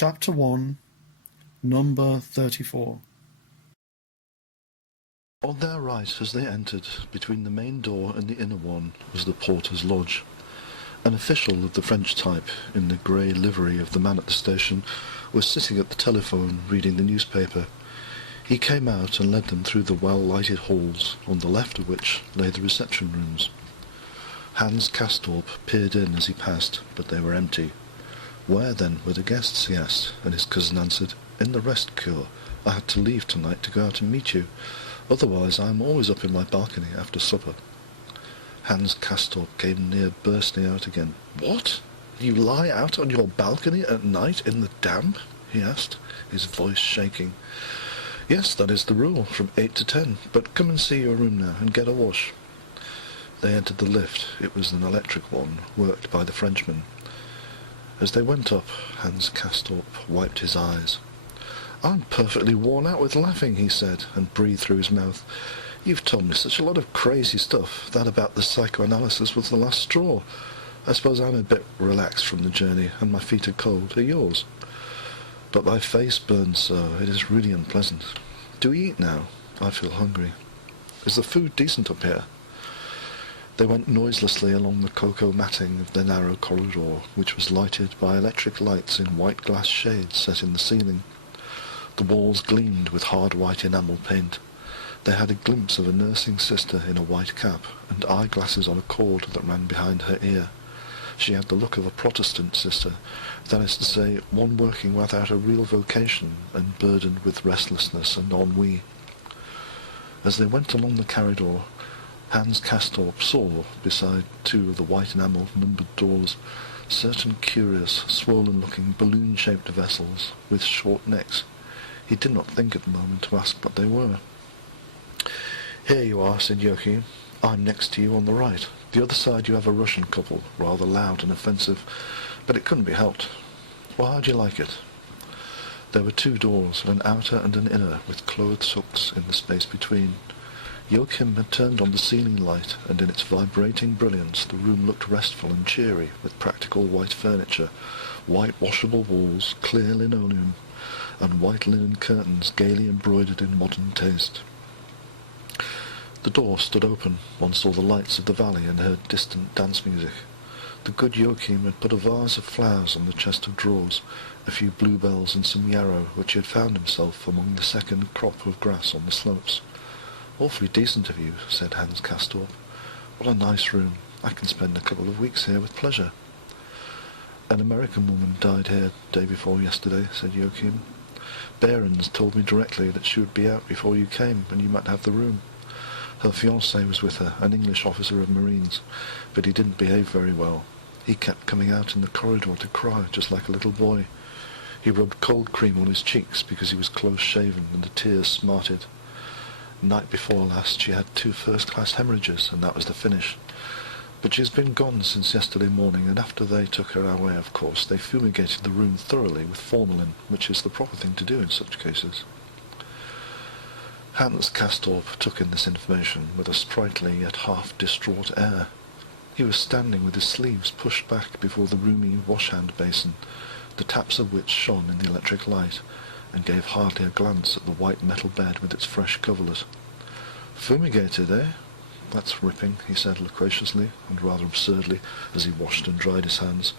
Chapter 1, Number 34. On their right, as they entered, between the main door and the inner one, was the porter's lodge. An official of the French type, in the grey livery of the man at the station, was sitting at the telephone reading the newspaper. He came out and led them through the well-lighted halls, on the left of which lay the reception rooms. Hans Castorp peered in as he passed, but they were empty. Where, then, were the guests, he asked, and his cousin answered, "In the rest cure. I had to leave tonight to go out and meet you. Otherwise I am always up in my balcony after supper." Hans Castorp came near bursting out again. "What? You lie out on your balcony at night in the damp?" he asked, his voice shaking. "Yes, that is the rule, from 8 to 10, but come and see your room now, and get a wash." They entered the lift. It was an electric one, worked by the Frenchman. As they went up, Hans Castorp wiped his eyes. "I'm perfectly worn out with laughing," he said, and breathed through his mouth. "You've told me such a lot of crazy stuff. That about the psychoanalysis was the last straw. I suppose I'm a bit relaxed from the journey, and my feet are cold. Are yours? But my face burns so. It is really unpleasant. Do we eat now? I feel hungry. Is the food decent up here?" They went noiselessly along the cocoa matting of the narrow corridor, which was lighted by electric lights in white glass shades set in the ceiling. The walls gleamed with hard white enamel paint. They had a glimpse of a nursing sister in a white cap, and eyeglasses on a cord that ran behind her ear. She had the look of a Protestant sister, that is to say, one working without a real vocation and burdened with restlessness and ennui. As they went along the corridor, Hans Castorp saw, beside two of the white enamel numbered doors, certain curious, swollen-looking, balloon-shaped vessels with short necks. He did not think at the moment to ask what they were. "Here you are," said Joachim. "I'm next to you on the right. The other side you have a Russian couple, rather loud and offensive, but it couldn't be helped. Well, how'd you like it?" There were two doors, an outer and an inner, with clothes hooks in the space between. Joachim had turned on the ceiling light, and in its vibrating brilliance the room looked restful and cheery, with practical white furniture, white washable walls, clear linoleum, and white linen curtains gaily embroidered in modern taste. The door stood open. One saw the lights of the valley and heard distant dance music. The good Joachim had put a vase of flowers on the chest of drawers, a few bluebells and some yarrow, which he had found himself among the second crop of grass on the slopes. "Awfully decent of you," said Hans Castorp. "What a nice room. I can spend a couple of weeks here with pleasure." "An American woman died here day before yesterday," said Joachim. "Behrens told me directly that she would be out before you came, and you might have the room. Her fiancé was with her, an English officer of Marines, but he didn't behave very well. He kept coming out in the corridor to cry, just like a little boy. He rubbed cold cream on his cheeks because he was close-shaven, and the tears smarted. Night before last she had 2 first-class hemorrhages, and that was the finish. But she's been gone since yesterday morning, and after they took her away, of course, they fumigated the room thoroughly with formalin, which is the proper thing to do in such cases." Hans Castorp took in this information with a sprightly yet half-distraught air. He was standing with his sleeves pushed back before the roomy wash-hand basin, the taps of which shone in the electric light, and gave hardly a glance at the white metal bed with its fresh coverlet. "Fumigated, eh? That's ripping," he said loquaciously, and rather absurdly, as he washed and dried his hands.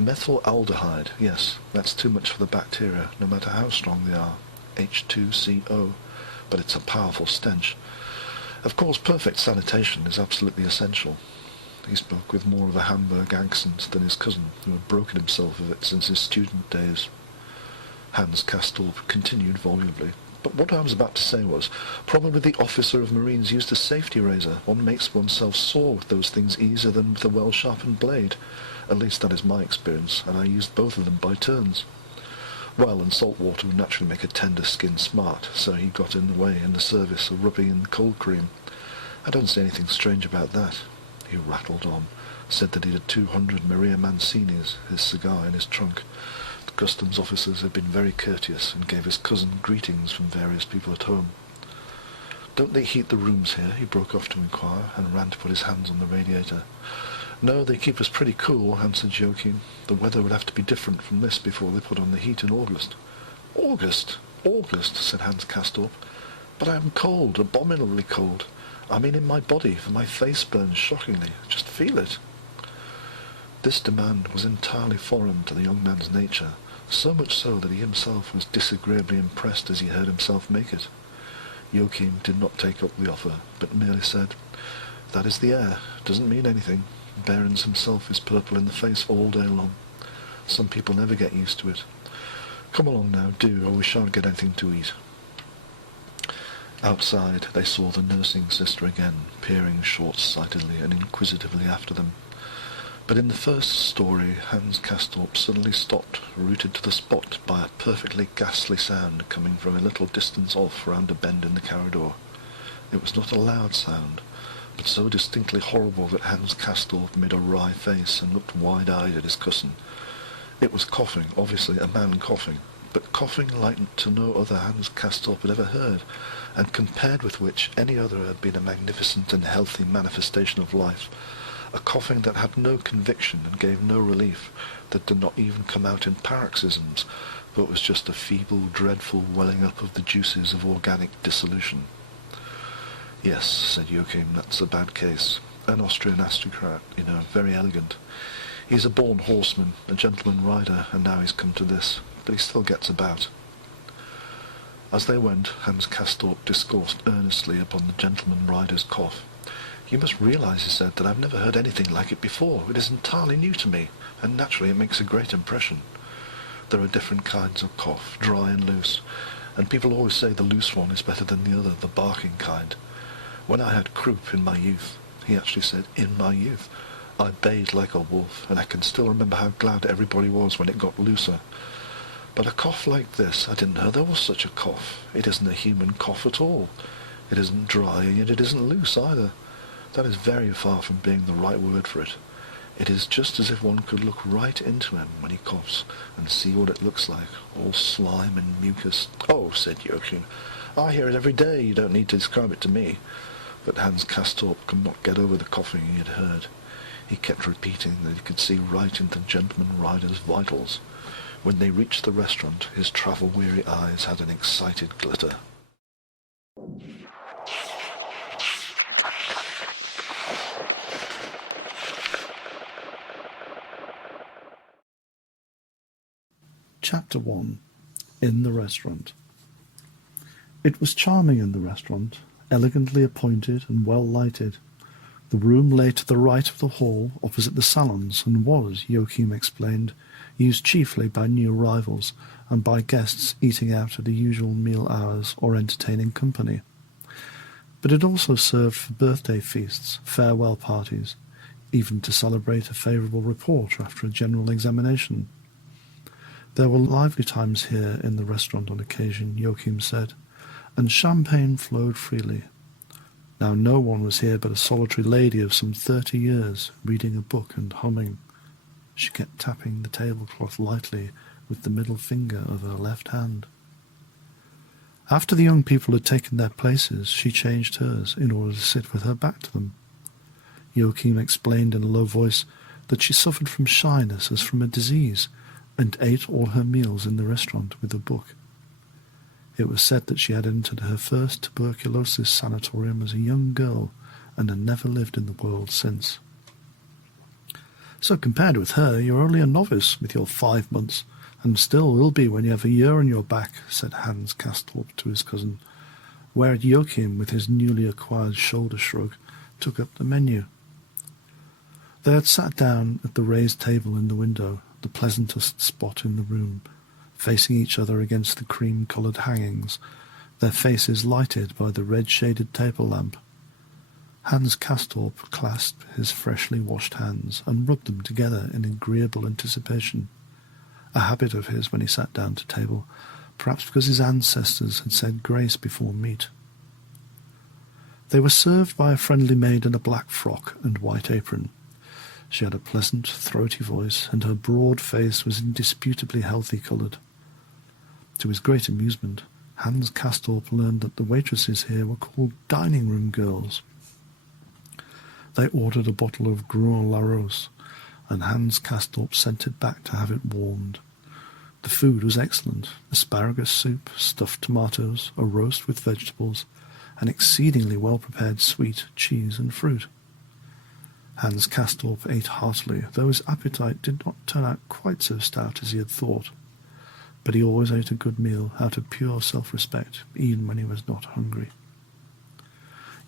"Methylaldehyde, yes, that's too much for the bacteria, no matter how strong they are. H2CO, but it's a powerful stench. Of course, perfect sanitation is absolutely essential." He spoke with more of a Hamburg accent than his cousin, who had broken himself of it since his student days. Hans Castorp continued volubly. "But what I was about to say was, probably the officer of Marines used a safety razor. One makes oneself sore with those things easier than with a well-sharpened blade. At least that is my experience, and I used both of them by turns. Well, and salt water would naturally make a tender skin smart, so he got in the way in the service of rubbing in cold cream. I don't see anything strange about that." He rattled on, said that he had 200 Maria Mancinis, his cigar in his trunk. The customs officers had been very courteous, and gave his cousin greetings from various people at home. "Don't they heat the rooms here?" he broke off to inquire, and ran to put his hands on the radiator. "No, they keep us pretty cool," answered Joachim. "The weather would have to be different from this before they put on the heat in August." "August? August," said Hans Castorp. "But I am cold, abominably cold. I mean in my body, for my face burns shockingly. Just feel it." This demand was entirely foreign to the young man's nature, so much so that he himself was disagreeably impressed as he heard himself make it. Joachim did not take up the offer, but merely said, "That is the air. Doesn't mean anything. Behrens himself is purple in the face all day long. Some people never get used to it. Come along now, do, or we shan't get anything to eat." Outside they saw the nursing sister again, peering short-sightedly and inquisitively after them. But in the first story Hans Castorp suddenly stopped, rooted to the spot by a perfectly ghastly sound coming from a little distance off round a bend in the corridor. It was not a loud sound, but so distinctly horrible that Hans Castorp made a wry face and looked wide-eyed at his cousin. It was coughing, obviously a man coughing, but coughing like to no other Hans Castorp had ever heard, and compared with which any other had been a magnificent and healthy manifestation of life, a coughing that had no conviction and gave no relief, that did not even come out in paroxysms, but was just a feeble, dreadful welling up of the juices of organic dissolution. "Yes," said Joachim, "that's a bad case. An Austrian aristocrat, very elegant. He's a born horseman, a gentleman rider, and now he's come to this, but he still gets about." As they went, Hans Castorp discoursed earnestly upon the gentleman rider's cough. "You must realize," he said, "that I've never heard anything like it before. It is entirely new to me, and naturally it makes a great impression. There are different kinds of cough, dry and loose, and people always say the loose one is better than the other, the barking kind. When I had croup in my youth," he actually said in my youth, "I bayed like a wolf, and I can still remember how glad everybody was when it got looser. But a cough like this, I didn't know there was such a cough. It isn't a human cough at all. It isn't dry, and yet it isn't loose either. That is very far from being the right word for it. It is just as if one could look right into him when he coughs and see what it looks like, all slime and mucus." "Oh," said Joachim, "I hear it every day. You don't need to describe it to me." But Hans Castorp could not get over the coughing he had heard. He kept repeating that he could see right into the gentleman rider's vitals. When they reached the restaurant, his travel-weary eyes had an excited glitter. Chapter 1. In the Restaurant. It was charming in the restaurant, elegantly appointed and well lighted. The room lay to the right of the hall, opposite the salons, and was, Joachim explained, used chiefly by new arrivals and by guests eating out at the usual meal hours or entertaining company. But it also served for birthday feasts, farewell parties, even to celebrate a favourable report after a general examination. There were lively times here in the restaurant on occasion, Joachim said, and champagne flowed freely. Now no one was here but a solitary lady of some 30 years, reading a book and humming. She kept tapping the tablecloth lightly with the middle finger of her left hand. After the young people had taken their places, she changed hers in order to sit with her back to them. Joachim explained in a low voice that she suffered from shyness as from a disease, and ate all her meals in the restaurant with a book. It was said that she had entered her first tuberculosis sanatorium as a young girl and had never lived in the world since. "So compared with her, you're only a novice with your 5 months, and still will be when you have a year on your back," said Hans Castorp to his cousin, whereat Joachim, with his newly acquired shoulder shrug, took up the menu. They had sat down at the raised table in the window, the pleasantest spot in the room, facing each other against the cream-coloured hangings, their faces lighted by the red-shaded table lamp. Hans Castorp clasped his freshly washed hands and rubbed them together in agreeable anticipation, a habit of his when he sat down to table, perhaps because his ancestors had said grace before meat. They were served by a friendly maid in a black frock and white apron. She had a pleasant, throaty voice, and her broad face was indisputably healthy-coloured. To his great amusement, Hans Castorp learned that the waitresses here were called dining-room girls. They ordered a bottle of Gruel La Rose, and Hans Castorp sent it back to have it warmed. The food was excellent: asparagus soup, stuffed tomatoes, a roast with vegetables, and exceedingly well-prepared sweet, cheese, and fruit. Hans Castorp ate heartily, though his appetite did not turn out quite so stout as he had thought. But he always ate a good meal out of pure self-respect, even when he was not hungry.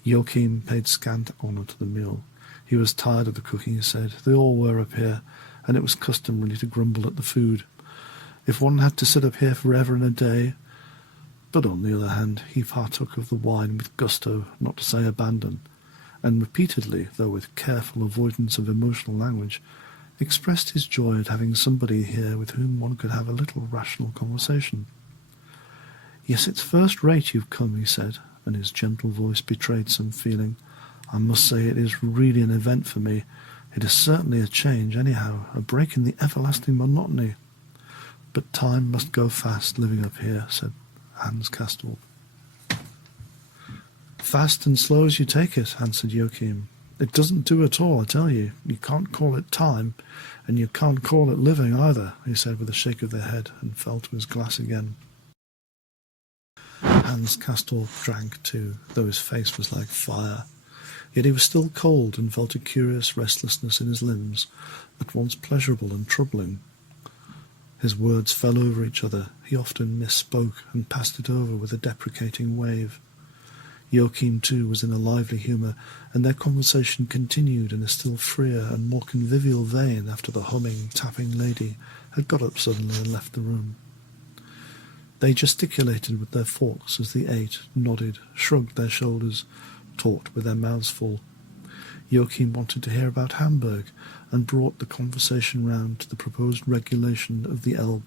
Joachim paid scant honour to the meal. He was tired of the cooking, he said. They all were up here, and it was customary to grumble at the food. If one had to sit up here forever and a day. But on the other hand, he partook of the wine with gusto, not to say abandon, and repeatedly, though with careful avoidance of emotional language, expressed his joy at having somebody here with whom one could have a little rational conversation. "Yes, it's first-rate you've come," he said, and his gentle voice betrayed some feeling. "I must say it is really an event for me. It is certainly a change, anyhow, a break in the everlasting monotony. But time must go fast living up here," said Hans Castorp. "Fast and slow as you take it," answered Joachim. "It doesn't do at all, I tell you. You can't call it time, and you can't call it living either," he said with a shake of the head, and fell to his glass again. Hans Castorp drank too, though his face was like fire. Yet he was still cold, and felt a curious restlessness in his limbs, at once pleasurable and troubling. His words fell over each other. He often misspoke, and passed it over with a deprecating wave. Joachim, too, was in a lively humour, and their conversation continued in a still freer and more convivial vein after the humming, tapping lady had got up suddenly and left the room. They gesticulated with their forks as they ate, nodded, shrugged their shoulders, talked with their mouths full. Joachim wanted to hear about Hamburg, and brought the conversation round to the proposed regulation of the Elbe.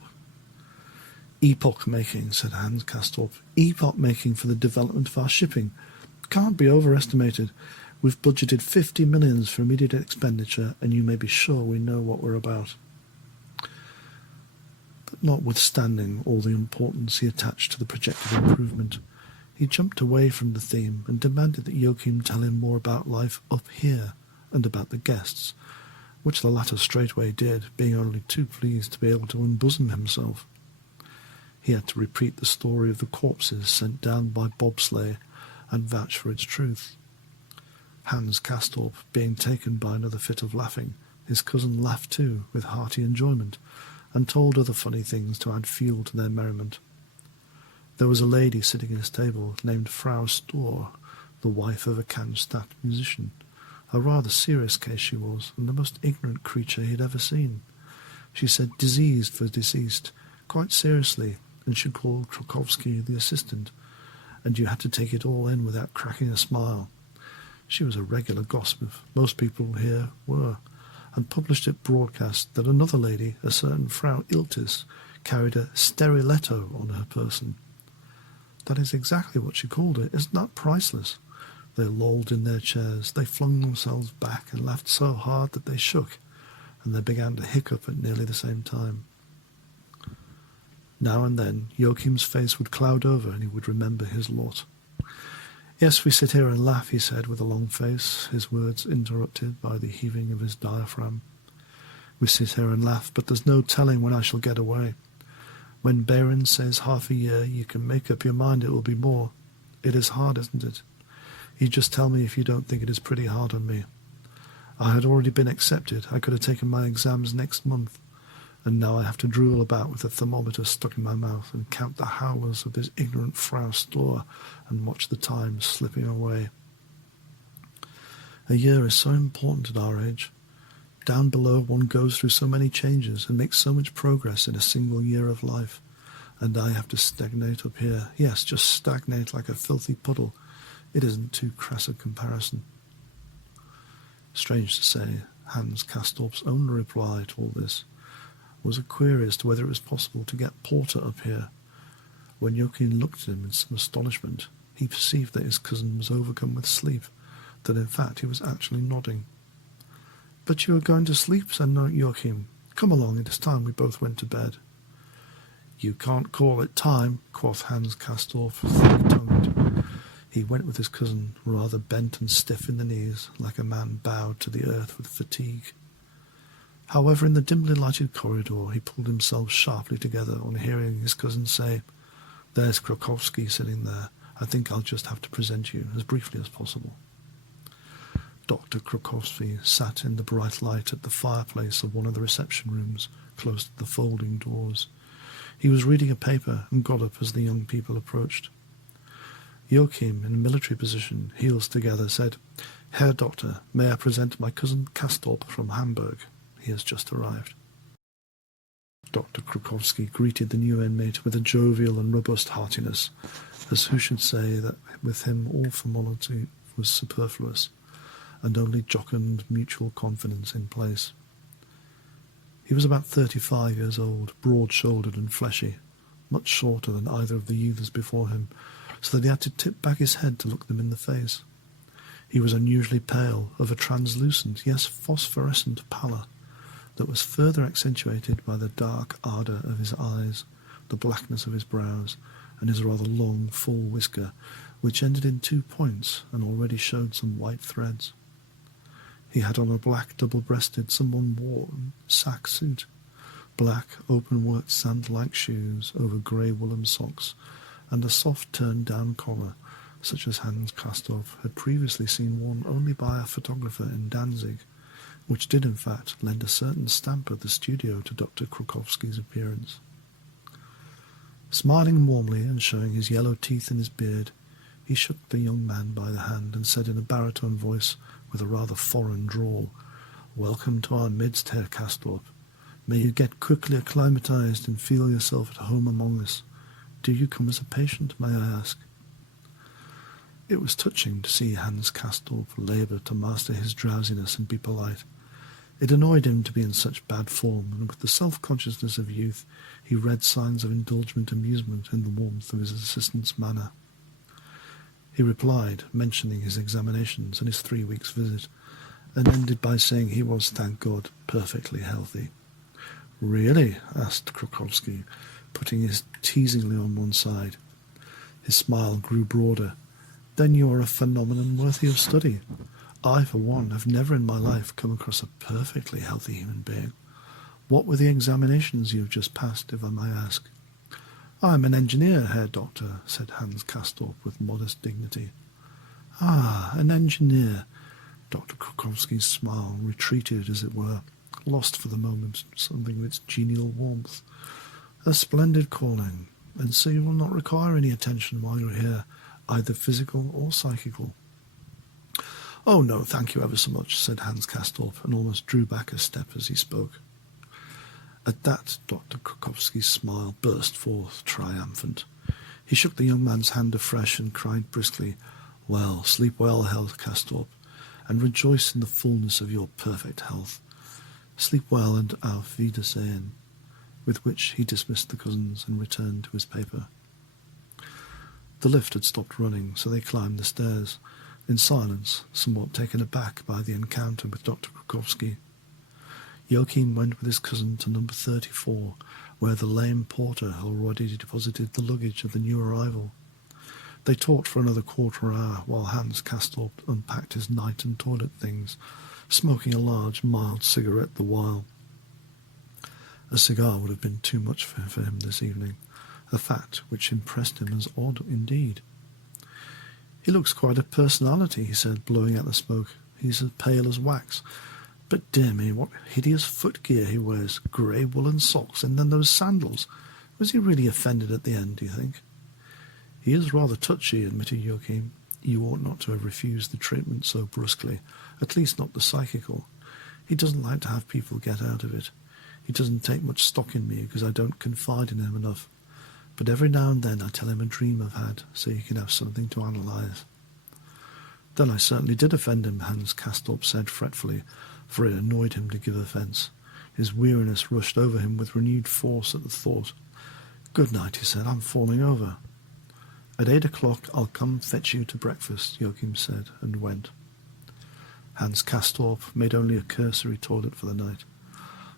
"Epoch-making," said Hans Castorp. "Epoch-making for the development of our shipping. Can't be overestimated. We've budgeted 50 millions for immediate expenditure, and you may be sure we know what we're about." But notwithstanding all the importance he attached to the projected improvement, he jumped away from the theme and demanded that Joachim tell him more about life up here and about the guests, which the latter straightway did, being only too pleased to be able to unbosom himself. He had to repeat the story of the corpses sent down by bobsleigh, and vouch for its truth. Hans Castorp being taken by another fit of laughing, his cousin laughed too, with hearty enjoyment, and told other funny things to add fuel to their merriment. There was a lady sitting at his table named Frau Stor, the wife of a Cannstatt musician. A rather serious case she was, and the most ignorant creature he had ever seen. She said diseased for deceased, quite seriously, and she called Krokowski the assistant, and you had to take it all in without cracking a smile. She was a regular gossip, most people here were, and published it broadcast that another lady, a certain Frau Iltis, carried a steriletto on her person. That is exactly what she called it. Isn't that priceless? They lolled in their chairs. They flung themselves back and laughed so hard that they shook, and they began to hiccup at nearly the same time. Now and then Joachim's face would cloud over, and he would remember his lot. "Yes, we sit here and laugh," he said with a long face, his words interrupted by the heaving of his diaphragm. "We sit here and laugh, but there's no telling when I shall get away. When Behrens says half a year, you can make up your mind it will be more. It is hard, isn't it? You just tell me if you don't think it is pretty hard on me. I had already been accepted. I could have taken my exams next month, and now I have to drool about with a thermometer stuck in my mouth and count the howlers of this ignorant Frau Stor and watch the time slipping away. A year is so important at our age. Down below one goes through so many changes and makes so much progress in a single year of life, and I have to stagnate up here. Yes, just stagnate like a filthy puddle. It isn't too crass a comparison." Strange to say, Hans Castorp's own reply to all this was a query as to whether it was possible to get porter up here. When Joachim looked at him in some astonishment, he perceived that his cousin was overcome with sleep, that in fact he was actually nodding. "But you are going to sleep," said Joachim. "Come along, it is time we both went to bed." "You can't call it time," quoth Hans Castorp, thick-tongued. He went with his cousin, rather bent and stiff in the knees, like a man bowed to the earth with fatigue. However, in the dimly lighted corridor, he pulled himself sharply together on hearing his cousin say, "There's Krakowski sitting there. I think I'll just have to present you as briefly as possible." Dr. Krakowski sat in the bright light at the fireplace of one of the reception rooms, close to the folding doors. He was reading a paper and got up as the young people approached. Joachim, in a military position, heels together, said, "Herr Doctor, may I present my cousin Castorp from Hamburg? He has just arrived." Dr. Krakowski greeted the new inmate with a jovial and robust heartiness, as who should say that with him all formality was superfluous, and only jocund mutual confidence in place. He was about 35 years old, broad-shouldered and fleshy, much shorter than either of the youths before him, so that he had to tip back his head to look them in the face. He was unusually pale, of a translucent, yes, phosphorescent pallor, that was further accentuated by the dark ardour of his eyes, the blackness of his brows, and his rather long, full whisker, which ended in 2 points and already showed some white threads. He had on a black double-breasted, somewhat worn sack suit, black open-worked sand-like shoes over grey woollen socks, and a soft turned-down collar, such as Hans Castorp had previously seen worn only by a photographer in Danzig, which did in fact lend a certain stamp of the studio to Dr. Krakowski's appearance. Smiling warmly and showing his yellow teeth in his beard, he shook the young man by the hand and said in a baritone voice with a rather foreign drawl, "Welcome to our midst, Herr Castorp. May you get quickly acclimatized and feel yourself at home among us. Do you come as a patient, may I ask?" It was touching to see Hans Castorp labour to master his drowsiness and be polite. It annoyed him to be in such bad form, and with the self-consciousness of youth he read signs of indulgent amusement in the warmth of his assistant's manner. He replied, mentioning his examinations and his 3 weeks' visit, and ended by saying he was, thank God, perfectly healthy. "Really?" asked Krakowski, putting his teasingly on one side. His smile grew broader. "Then you are a phenomenon worthy of study. I, for one, have never in my life come across a perfectly healthy human being. What were the examinations you have just passed, if I may ask?" "I am an engineer, Herr Doctor," said Hans Castorp with modest dignity. "Ah, an engineer." Dr. Krakowski's smile retreated, as it were, lost for the moment something of its genial warmth. "A splendid calling, and so you will not require any attention while you are here, either physical or psychical." "Oh, no, thank you ever so much," said Hans Castorp, and almost drew back a step as he spoke. At that, Dr. Krakowski's smile burst forth, triumphant. He shook the young man's hand afresh and cried briskly, "Well, sleep well, Herr Castorp, and rejoice in the fullness of your perfect health. Sleep well, and auf Wiedersehen," with which he dismissed the cousins and returned to his paper. The lift had stopped running, so they climbed the stairs, in silence, somewhat taken aback by the encounter with Dr. Krakowski. Joachim went with his cousin to number 34, where the lame porter had already deposited the luggage of the new arrival. They talked for another quarter hour, while Hans Castorp unpacked his night and toilet things, smoking a large, mild cigarette the while. A cigar would have been too much for him this evening, a fact which impressed him as odd indeed. "He looks quite a personality," he said, blowing out the smoke. "He's as pale as wax. But dear me, what hideous footgear he wears, grey woollen socks, and then those sandals. Was he really offended at the end, do you think?" "He is rather touchy," admitted Joachim. "You ought not to have refused the treatment so brusquely, at least not the psychical. He doesn't like to have people get out of it. He doesn't take much stock in me because I don't confide in him enough. But every now and then I tell him a dream I've had, so he can have something to analyse." "Then I certainly did offend him," Hans Castorp said fretfully, for it annoyed him to give offence. His weariness rushed over him with renewed force at the thought. "Good night," he said. "I'm falling over." "At 8 o'clock I'll come fetch you to breakfast," Joachim said, and went. Hans Castorp made only a cursory toilet for the night.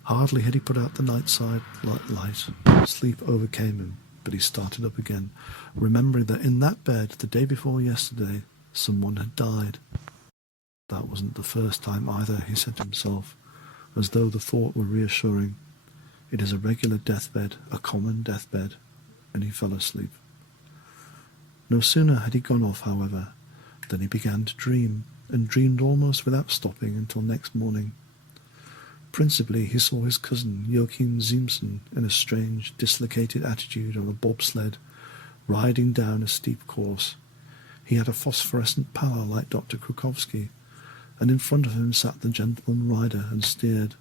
Hardly had he put out the night-side light. Sleep overcame him, but he started up again, remembering that in that bed the day before yesterday someone had died. That wasn't the first time either, he said to himself, as though the thought were reassuring. It is a regular deathbed, a common deathbed, and he fell asleep. No sooner had he gone off, however, than he began to dream, and dreamed almost without stopping until next morning. Principally, he saw his cousin, Joachim Ziemßen, in a strange, dislocated attitude on a bobsled, riding down a steep course. He had a phosphorescent pallor like Dr. Krukowski, and in front of him sat the gentleman rider and steered.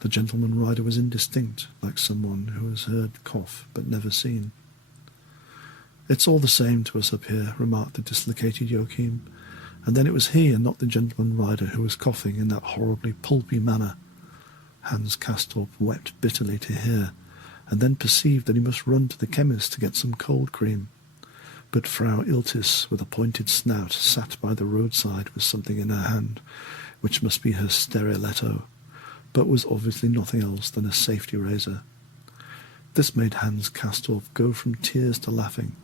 The gentleman rider was indistinct, like someone who has heard cough but never seen. "It's all the same to us up here," remarked the dislocated Joachim, and then it was he and not the gentleman rider who was coughing in that horribly pulpy manner. Hans Castorp wept bitterly to hear, and then perceived that he must run to the chemist to get some cold cream. But Frau Iltis, with a pointed snout, sat by the roadside with something in her hand, which must be her stiletto, but was obviously nothing else than a safety razor. This made Hans Castorp go from tears to laughing,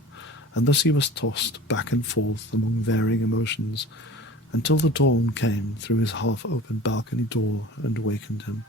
and thus he was tossed back and forth among varying emotions, until the dawn came through his half-open balcony door and awakened him.